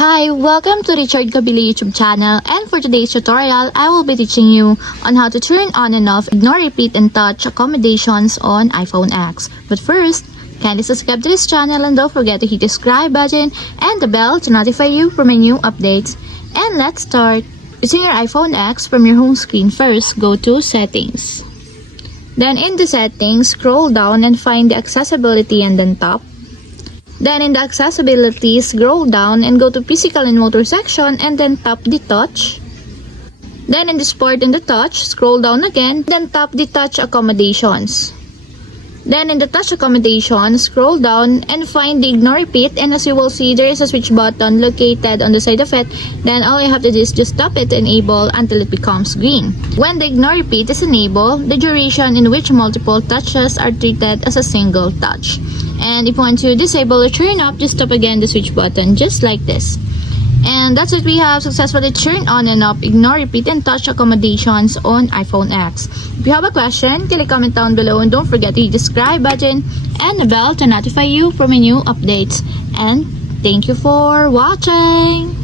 Hi, welcome to Richard Kabili YouTube channel, and for today's tutorial, I will be teaching you on how to turn on and off ignore, repeat, and touch accommodations on iPhone X. But first, kindly subscribe to this channel and don't forget to hit the subscribe button and the bell to notify you for my new updates. And let's start. Using your iPhone X from your home screen, first go to Settings. Then in the Settings, scroll down and find the Accessibility and then Tap. Then in the Accessibility, scroll down and go to Physical and Motor section and then tap the Touch. Then in the Sport and the Touch, scroll down again, then tap the Touch Accommodations. Then in the Touch Accommodations, scroll down and find the Ignore Repeat, and as you will see, there is a switch button located on the side of it. Then all you have to do is just tap it to enable until it becomes green. When the Ignore Repeat is enabled, the duration in which multiple touches are treated as a single touch. And if you want to disable or turn off, just tap again the switch button, just like this. And that's it, we have successfully turned on and off ignore, repeat, and touch accommodations on iPhone X. If you have a question, click comment down below and don't forget to hit the subscribe button and the bell to notify you for my new updates. And thank you for watching!